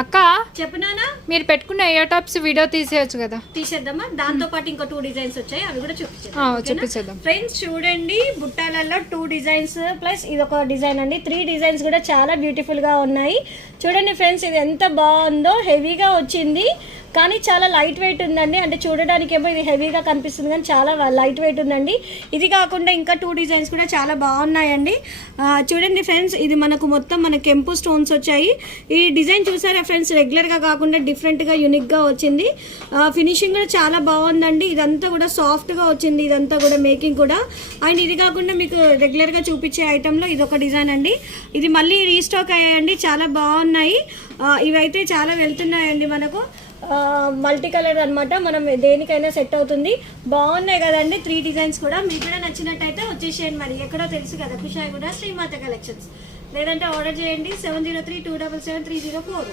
అక్క చెప్పినానా మీరు పెట్టుకున్న ఇయర్ టాప్స్ వీడియో తీసేయచ్చు కదా. తీసేద్దామా. దాంతో పాటు ఇంకా 2 డిజైన్స్ వచ్చాయి, అవి కూడా చూపించేద్దాం. ఫ్రెండ్స్ చూడండి, బుట్టాలలో 2 డిజైన్స్ ప్లస్ ఇది ఒక డిజైన్ అండి. 3 డిజైన్స్ కూడా చాలా బ్యూటిఫుల్ గా ఉన్నాయి. చూడండి ఫ్రెండ్స్, ఇది ఎంత బాగుందో. హెవీగా వచ్చింది కానీ చాలా లైట్ వెయిట్ ఉందండి. అంటే చూడడానికి ఏమో ఇది హెవీగా కనిపిస్తుంది కానీ చాలా లైట్ వెయిట్ ఉందండి. ఇది కాకుండా ఇంకా 2 డిజైన్స్ కూడా చాలా బాగున్నాయండి. చూడండి ఫ్రెండ్స్, ఇది మనకు మొత్తం మన కెంపు స్టోన్స్ వచ్చాయి. ఈ డిజైన్ చూసారా ఫ్రెండ్స్, రెగ్యులర్గా కాకుండా డిఫరెంట్గా యూనిక్గా వచ్చింది. ఫినిషింగ్ కూడా చాలా బాగుందండి. ఇదంతా కూడా సాఫ్ట్గా వచ్చింది, ఇదంతా కూడా మేకింగ్ కూడా. అండ్ ఇది కాకుండా మీకు రెగ్యులర్గా చూపించే ఐటెంలో ఇది ఒక డిజైన్ అండి. ఇది మళ్ళీ రీస్టాక్ అయ్యాయండి, చాలా బాగున్నాయి. ఇవైతే చాలా వెళ్తున్నాయండి మనకు. మల్టీ కలర్ అనమాట, మనం దేనికైనా సెట్ అవుతుంది. బాగున్నాయి కదండి 3 డిజైన్స్ కూడా. మీకు కూడా నచ్చినట్టయితే వచ్చేసేయండి. మరి ఎక్కడో తెలుసు కదా, కుషాయిగూడ శ్రీమాత కలెక్షన్స్. లేదంటే ఆర్డర్ చేయండి 7032777304.